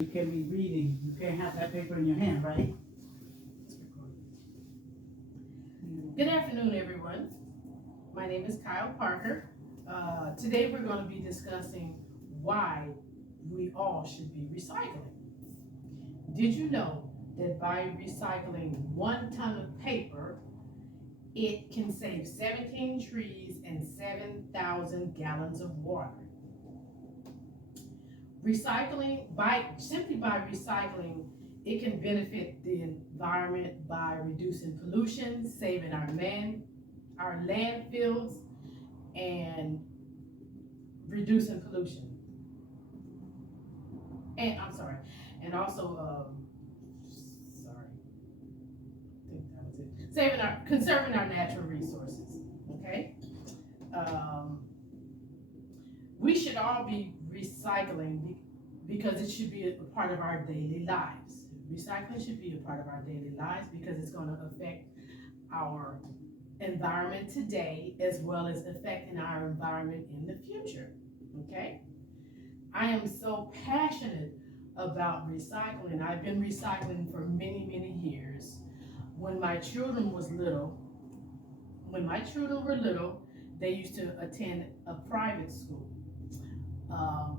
You can be reading, you can't have that paper in your hand, right? Good afternoon, everyone. My name is Kyle Parker. Today we're going to be discussing why we all should be recycling. Did you know that by recycling 1 ton of paper, it can save 17 trees and 7,000 gallons of water? By recycling, it can benefit the environment by reducing pollution, saving our landfills, and reducing pollution. And I'm sorry, and also, sorry, I think that was it. Conserving our natural resources. Okay, um, we should all be recycling because it should be a part of our daily lives. Recycling should be a part of our daily lives because it's going to affect our environment today as well as affecting our environment in the future. Okay? I am so passionate about recycling. I've been recycling for many, many years. When my children was little, when my children were little, they used to attend a private school.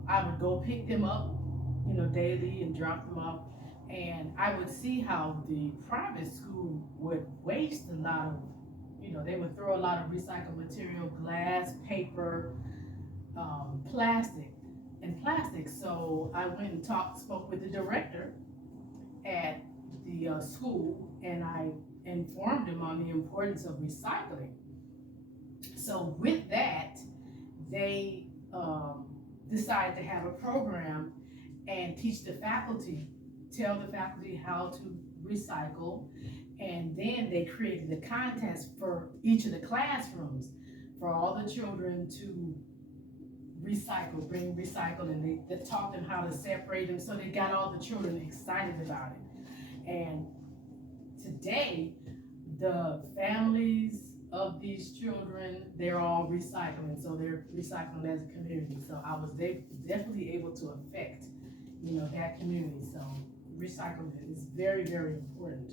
I would go pick them up, daily and drop them off. And I would see how the private school would waste a lot of, they would throw a lot of recycled material, glass, paper, plastic. So I went and spoke with the director at the school, and I informed him on the importance of recycling. So with that, they decided to have a program and tell the faculty how to recycle, and then they created a contest for each of the classrooms for all the children to bring recycle, and they taught them how to separate them, so they got all the children excited about it. And today, the families of these children, they're all recycling, so they're recycling as a community. So I was definitely able to affect, that community. So recycling is very, very important.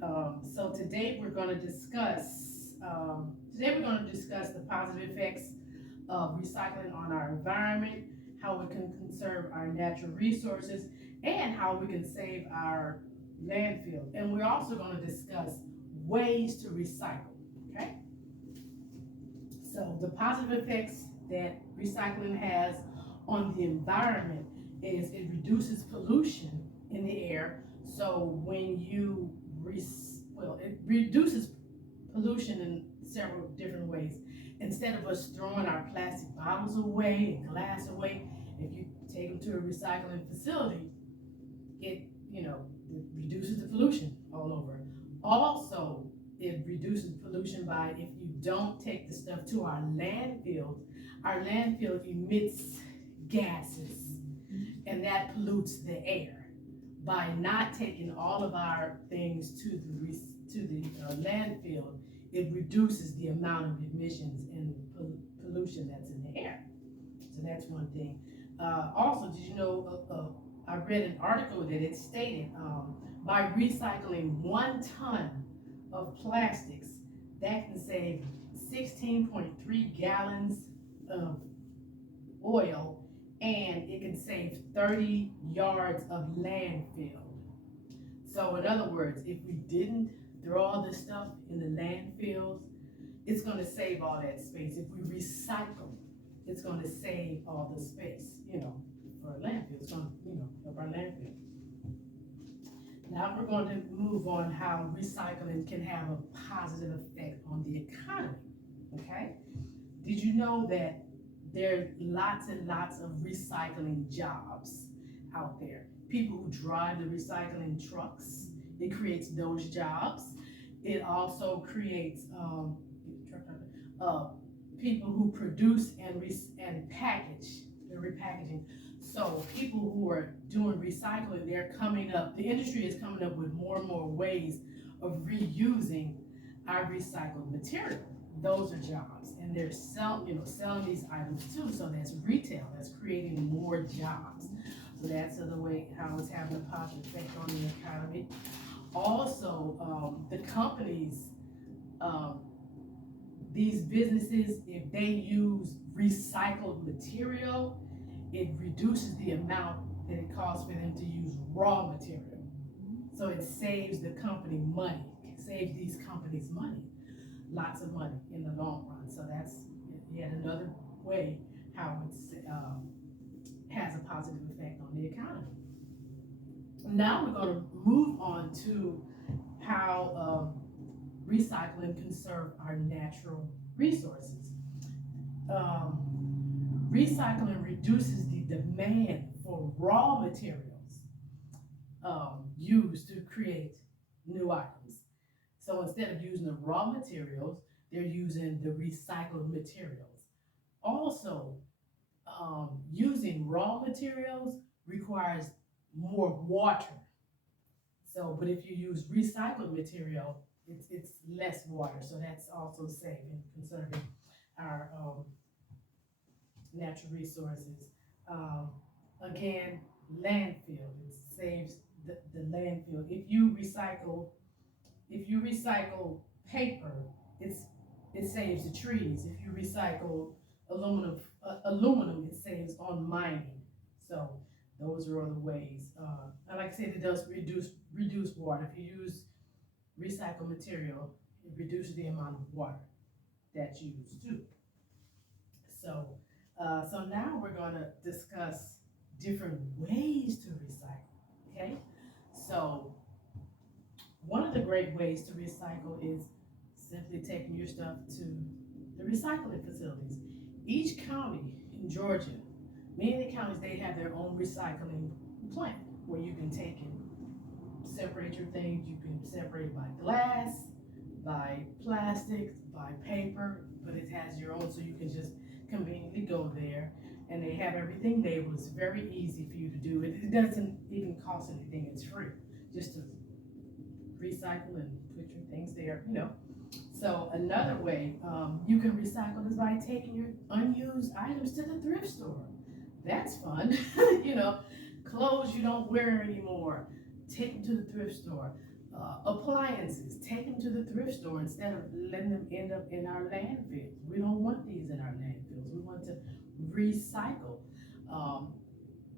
So today we're going to discuss. The positive effects of recycling on our environment, how we can conserve our natural resources, and how we can save our landfill. And we're also going to discuss ways to recycle. Okay? So the positive effects that recycling has on the environment is it reduces pollution in the air. So when you it reduces pollution in several different ways. Instead of us throwing our plastic bottles away and glass away, if you take them to a recycling facility, it it reduces the pollution all over. Also, it reduces pollution by if you don't take the stuff to our landfill emits gases, and that pollutes the air. By not taking all of our things to the landfill, it reduces the amount of emissions and pollution that's in the air. So that's one thing. Also, did you know? I read an article that it stated by recycling 1 ton of plastics, that can save 16.3 gallons of oil, and it can save 30 yards of landfill. So, in other words, if we didn't throw all this stuff in the landfills, it's going to save all that space. If we recycle, it's going to save all the space, for a landfill. It's going to, help our landfill. Now we're going to move on how recycling can have a positive effect on the economy. Okay? Did you know that there are lots and lots of recycling jobs out there? People who drive the recycling trucks, it creates those jobs. It also creates people who produce and package, the repackaging. So people who are doing recycling, the industry is coming up with more and more ways of reusing our recycled material. Those are jobs, and they're selling these items too. So that's retail. That's creating more jobs. So So that's the way how it's having a positive effect on the economy. Also, the companies, um, these businesses, if they use recycled material, it reduces the amount that it costs for them to use raw material. So it saves the company money, it saves these companies money, lots of money in the long run. So that's yet another way how it's has a positive effect on the economy. Now we're going to move on to how recycling can serve our natural resources. Recycling reduces the demand for raw materials used to create new items. So instead of using the raw materials, they're using the recycled materials. Also, using raw materials requires more water. So, but if you use recycled material, it's less water. So that's also saving, conserving our natural resources. Um, Again, landfill, it saves the landfill. If you recycle paper, it's it saves the trees. If you recycle aluminum, it saves on mining. So those are other ways. And like I said, it does reduce water. If you use recycled material, it reduces the amount of water that's used too. So, so now we're going to discuss different ways to recycle. Okay, so one of the great ways to recycle is simply taking your stuff to the recycling facilities. Each county in Georgia, many of the counties, they have their own recycling plant where you can take and separate your things. You can separate by glass, by plastics, by paper, but it has your own, so you can just conveniently go there. And they have everything labeled. It's very easy for you to do. It doesn't even cost anything. It's free just to recycle and put your things there, you know. So another way you can recycle is by taking your unused items to the thrift store. That's fun. You know, clothes you don't wear anymore, take them to the thrift store. Appliances, take them to the thrift store instead of letting them end up in our landfills. We don't want these in our landfills. We want to recycle. Um,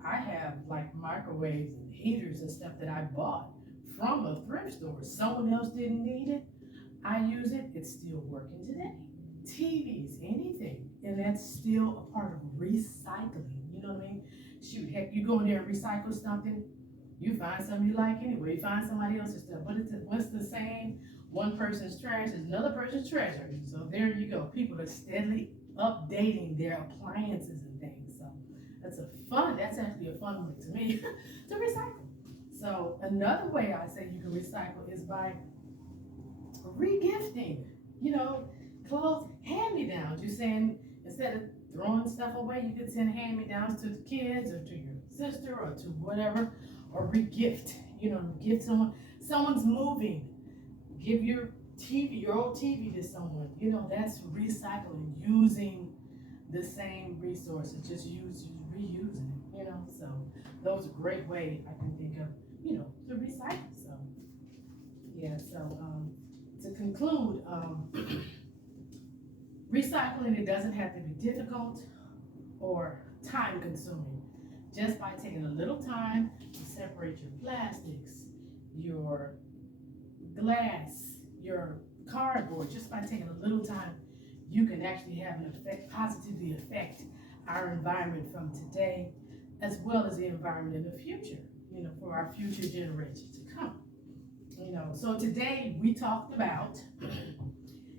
I have like microwaves and heaters and stuff that I bought from a thrift store. Someone else didn't need it. I use it. It's still working today. TVs, anything, and that's still a part of recycling. You know what I mean? Shoot, heck, you go in there and recycle something, you find something you like anyway. You find somebody else's stuff, but what's the saying? One person's trash is another person's treasure. So there you go. People are steadily updating their appliances and things. So that's actually a fun way to me to recycle. So another way I say you can recycle is by regifting. You know, clothes, hand-me-downs. You're saying instead of throwing stuff away, you could send hand-me-downs to the kids or to your sister or to whatever, or regift. You know, gift someone's moving. Give your TV, your old TV to someone. You know, that's recycling, using the same resources, just reusing it. You know, so those are great ways I can think of. You know, to recycle. So yeah. So to conclude, recycling, it doesn't have to be difficult or time consuming. Just by taking a little time to separate your plastics, your glass, your cardboard, just by taking a little time, you can actually have an effect, positively affect our environment from today, as well as the environment in the future, you know, for our future generations to come. You know, so today we talked about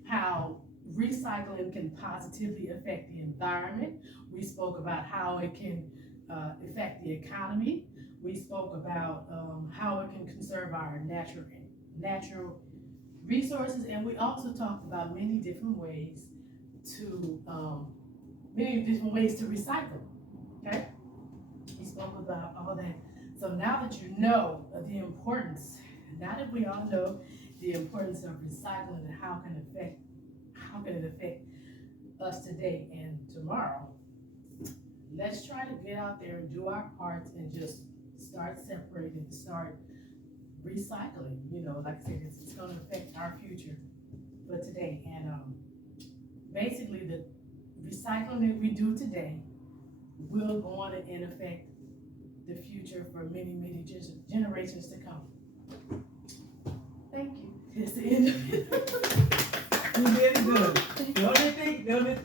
how recycling can positively affect the environment. We spoke about how it can affect the economy. We spoke about how it can conserve our natural resources, and we also talked about many different ways to recycle. Okay, we spoke about all that. So now that you know the importance, now that we all know the importance of recycling and how can it affect us today and tomorrow, let's try to get out there and do our parts and just start separating, start recycling. You know, like I said, it's gonna affect our future for today. And basically the recycling that we do today will go on and affect the future for many, many generations to come. Thank you. It's the end of it. You did good. The only